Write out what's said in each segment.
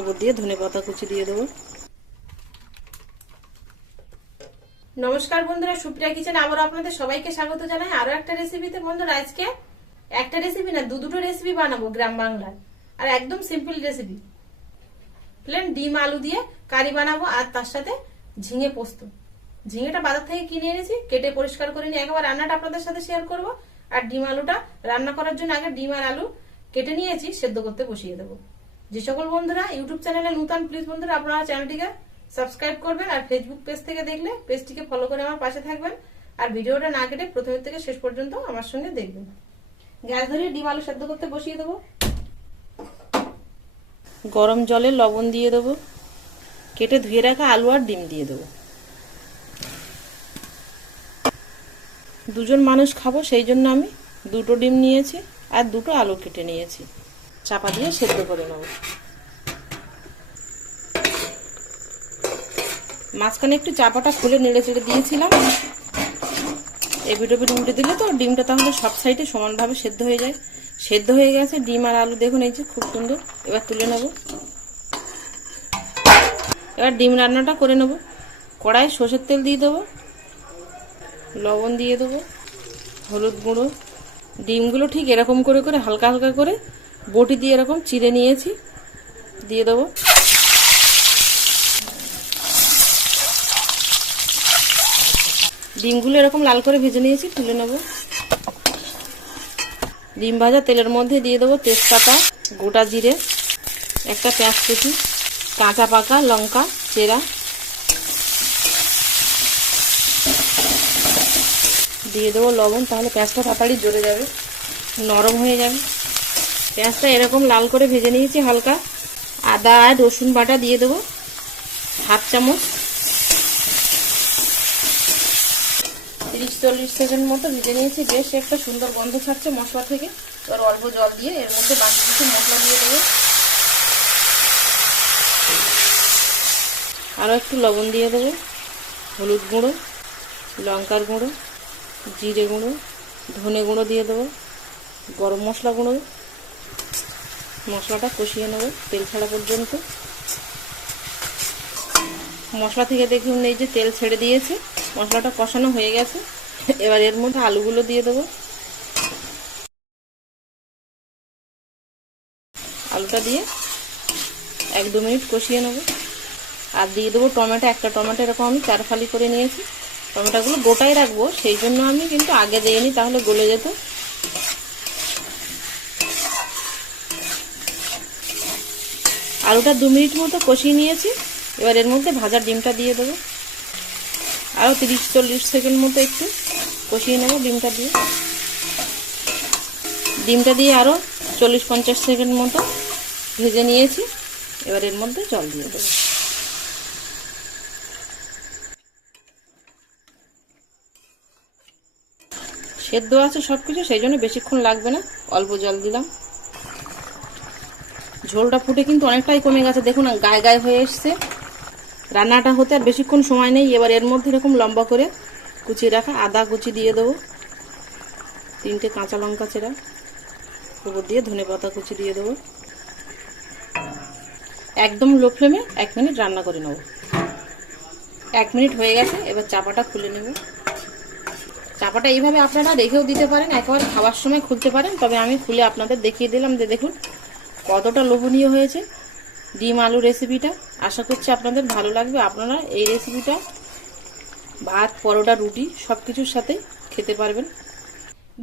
উপর দিয়ে ধনেপাতা কুচি দিয়ে দেবো। নমস্কার বন্ধুরা, সুপ্রিয়া কিচেনে আবার আপনাদের সবাইকে স্বাগত জানাই আরো একটা রেসিপিতে। বন্ধুরা আজকে একটা রেসিপি না দুটো রেসিপি বানাবো গ্রাম বাংলার, আর একদম সিম্পল রেসিপি। প্লেন ডিম আলু দিয়ে কারি বানাবো, আর তার সাথে ঝিঙে পোস্ত। ঝিঙেটা বাজার থেকে কিনে এনেছি, কেটে পরিষ্কার করে নিয়ে একবার রান্নাটা আপনাদের সাথে শেয়ার করব। আর ডিম আলুটা রান্না করার জন্য আগে ডিম আর আলু কেটে নিয়েছি, সেদ্ধ করতে বসিয়ে দেবো। যে সকল বন্ধুরা ইউটিউব চ্যানেলে নতুন, প্লিজ বন্ধুরা আপনারা চ্যানেলটিকে সাবস্ক্রাইব করবেন, আর ফেসবুক পেজ থেকে দেখলে পেজটিকে ফলো করে আমার পাশে থাকবেন, আর ভিডিওটা না কেটে প্রথম থেকে শেষ পর্যন্ত আমার সঙ্গে দেখবেন। গ্যাস ধরিয়ে ডিম আলু সেদ্ধ করতে বসিয়ে দেবো। গরম জলে লবণ দিয়ে দেবো, কেটে ধুয়ে রাখা আলু আর ডিম দিয়ে দেবো। দুজন মানুষ খাবো, সেই জন্য আমি দুটো ডিম নিয়েছি আর দুটো আলু কেটে নিয়েছি। চাপা দিয়ে সেদ্ধ করে নেব। মাঝখানে একটু চাপাটা খুলে নেড়ে চেড়ে দিয়েছিলাম, এপিট ওপিট উল্টে দিলে তো ডিমটা তাহলে সব সাইডে সমানভাবে সেদ্ধ হয়ে যায়। সেদ্ধ হয়ে গেছে ডিম আর আলু, দেখুন এই যে খুব সুন্দর। এবার তুলে নেব। এবার ডিম রান্নাটা করে নেব। কড়াই সর্ষের তেল দিয়ে দেবো, লবণ দিয়ে দেবো, হলুদ গুঁড়ো। ডিমগুলো ঠিক এরকম করে করে হালকা হালকা করে বটি দিয়ে এরকম চিড়ে নিয়েছি, দিয়ে দেবো। ডিমগুলো এরকম লাল করে ভেজে নিয়েছি, তুলে নেব। ডিম ভাজা তেলের মধ্যে দিয়ে দেবো তেজপাতা, গোটা জিরে, একটা পেঁয়াজ কুচি, কাঁচা পাকা লঙ্কা চেরা, দিয়ে দেবো লবণ, তাহলে পেঁয়াজটা তাড়াতাড়ি জ্বলে যাবে, নরম হয়ে যাবে। পেঁয়াজটা এরকম লাল করে ভেজে নিয়েছি হালকা। আদা আর রসুন বাটা দিয়ে দেবো হাফ চামচ। 30-40 সেকেন্ড মতো ভেজে নিয়েছি, বেশ একটা সুন্দর গন্ধ ছাড়ছে মশলা থেকে। এবার অল্প জল দিয়ে এর মধ্যে বাকি কিছু মশলা দিয়ে দেবো। আরও একটু লবণ দিয়ে দেবো, হলুদ গুঁড়ো, লঙ্কার গুঁড়ো, জিরে গুঁড়ো, ধনে গুঁড়ো দিয়ে দেবো, গরম মশলা গুঁড়ো। মশলাটা কষিয়ে নেব তেল ছাড়া পর্যন্ত। মশলা থেকে দেখুন এই যে তেল ছেড়ে দিয়েছে, মশলাটা কষানো হয়ে গেছে। এবার এর মধ্যে আলুগুলো দিয়ে দেবো। আলুটা দিয়ে 1-2 মিনিট কষিয়ে নেব। আর দিয়ে দেবো টমেটো, একটা টমেটো এরকম আমি 4 ফালি করে নিয়েছি। টমেটোগুলো গোটাই রাখবো, সেই জন্য আমি কিন্তু আগে দিইনি, তাহলে গলে যেত। আলুটা 2 মিনিট মতো কষিয়ে নিয়েছি। এবার এর মধ্যে ভাজা ডিমটা দিয়ে দেবো। আরও 30-40 সেকেন্ড মতো একটু কষিয়ে নেব ডিমটা দিয়ে। ডিমটা দিয়ে আরও 40-50 সেকেন্ড মতো ভেজে নিয়েছি। এবার এর মধ্যে জল দিয়ে দেবো। সেদ্ধ আছে সব কিছু, সেই জন্য বেশিক্ষণ লাগবে না, অল্প জল দিলাম। ঝোলটা ফুটে কিন্তু অনেকটাই কমে গেছে, দেখুন গায়ে গায়ে হয়ে এসছে। রান্নাটা হতে আর বেশিক্ষণ সময় নেই। এবার এর মধ্যে এরকম লম্বা করে কুচিয়ে রাখা আদা কুচি দিয়ে দেবো, 3টে কাঁচা লঙ্কা চেরা, উপর দিয়ে ধনেপাতা কুচি দিয়ে দেবো। একদম লো ফ্লেমে 1 মিনিট রান্না করে নেব। 1 মিনিট হয়ে গেছে, এবার চাপাটা খুলে নেব। চাপাটা এইভাবে আপনারা রেখেও দিতে পারেন, একেবারে খাওয়ার সময় খুলতে পারেন, তবে আমি খুলে আপনাদের দেখিয়ে দিলাম যে দেখুন কতটা লোভনীয় হয়েছে ডিম আলু রেসিপিটা। আশা করছি আপনাদের ভালো লাগবে। আপনারা এই রেসিপিটা ভাত, পরোটা, রুটি সব কিছুর সাথে খেতে পারবেন।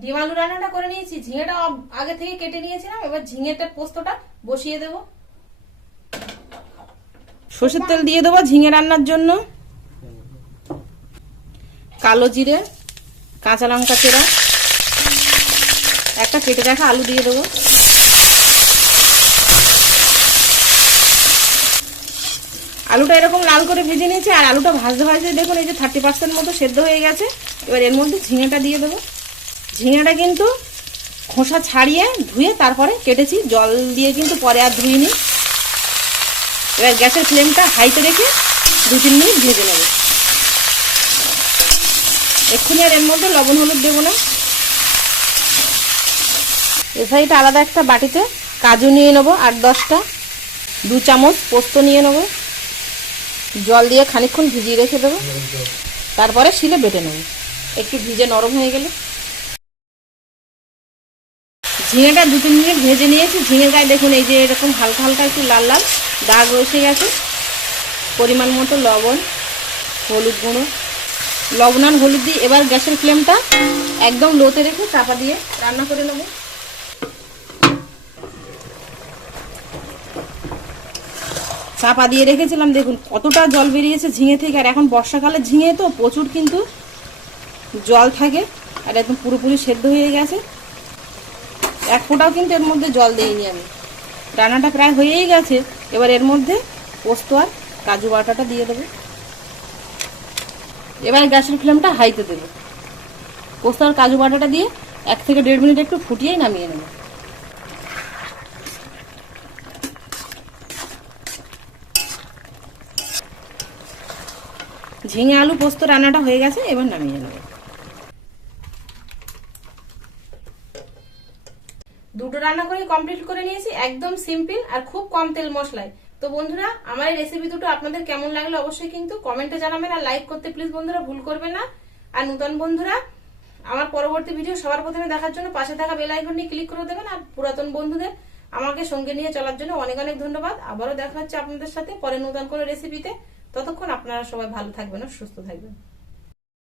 ডিম আলু রান্নাটা করে নিয়েছি, ঝিঙেটা আগে থেকে কেটে নিয়েছিলাম। এবার ঝিঙেটা পোস্তটা বসিয়ে দেবো। সরষের তেল দিয়ে দেবো ঝিঙে রান্নার জন্য। কালো জিরে, কাঁচা লঙ্কা চেরা, একটা কেটে রাখা আলু দিয়ে দেবো। আলুটা এরকম লাল করে ভেজে নিয়েছি, আর আলুটা ভাজতে ভাজতে দেখুন এই যে 30% মতো সেদ্ধ হয়ে গেছে। এবার এর মধ্যে ঝিঙেটা দিয়ে দেবো। ঝিঙেটা কিন্তু খোসা ছাড়িয়ে ধুয়ে তারপরে কেটেছি, জল দিয়ে কিন্তু পরে আর ধুইনি। এবার গ্যাসের ফ্লেমটা হাইতে রেখে 2-3 মিনিট ভেজে নেব। এক্ষুনি আর এর মধ্যে লবণ হলুদ দেবো না। এ সাইডে আলাদা একটা বাটিতে কাজু নিয়ে নেবো 8-10টা, 2 চামচ পোস্ত নিয়ে নেবো, জল দিয়ে খানিকক্ষণ ভিজিয়ে রেখে দেবো, তারপরে শিলে বেটে নেবো একটু ভিজে নরম হয়ে গেলে। ঝিঙেটা 2-3 মিনিট ভেজে নিয়েছি। ঝিঙের গায়ে দেখুন এই যে এরকম হালকা হালকা একটু লাল লাল দাগ রসে গেছে। পরিমাণ মতো লবণ, হলুদ গুঁড়ো, লবণ আর হলুদ দিয়ে এবার গ্যাসের ফ্লেমটা একদম লোতে রেখে চাপা দিয়ে রান্না করে নেব। চাপা দিয়ে রেখেছিলাম, দেখুন কতটা জল বেরিয়েছে ঝিঙে থেকে। আর এখন বর্ষাকালে ঝিঙে তো প্রচুর কিন্তু জল থাকে, আর একদম পুরোপুরি সেদ্ধ হয়ে গেছে। এক ফোঁটাও কিন্তু এর মধ্যে জল দিইনি আমি। রান্নাটা প্রায় হয়েই গেছে। এবার এর মধ্যে পোস্ত আর কাজু বাটাটা দিয়ে দেবো। এবার গ্যাসের ফ্লেমটা হাইতে দেবো। পোস্ত আর কাজু বাটাটা দিয়ে 1 থেকে 1.5 মিনিট একটু ফুটিয়েই নামিয়ে নেব। ঝিঙে আলু পোস্ত রান্নাটা হয়ে গেছে, এবার নামিয়ে নেব। দুটো রান্না করে কমপ্লিট করে নিয়েছি, একদম সিম্পল আর খুব কম তেল মশলায়। তো বন্ধুরা, আমার এই রেসিপি দুটো আপনাদের কেমন লাগলো অবশ্যই কিন্তু কমেন্টে জানাবেন, আর লাইক করতে প্লিজ বন্ধুরা ভুল করবেন না। আর নতুন বন্ধুরা আমার পরবর্তী ভিডিও সবার প্রথমে দেখার জন্য পাশে থাকা বেল আইকনটি ক্লিক করে দেবেন। আর পুরাতন বন্ধুদের আমাকে সঙ্গে নিয়ে চলার জন্য অনেক অনেক ধন্যবাদ। আবারও দেখা হচ্ছে আপনাদের সাথে পরে নতুন কোনো রেসিপিতে। ততক্ষণ আপনারা সবাই ভালো থাকবেন আর সুস্থ থাকবেন।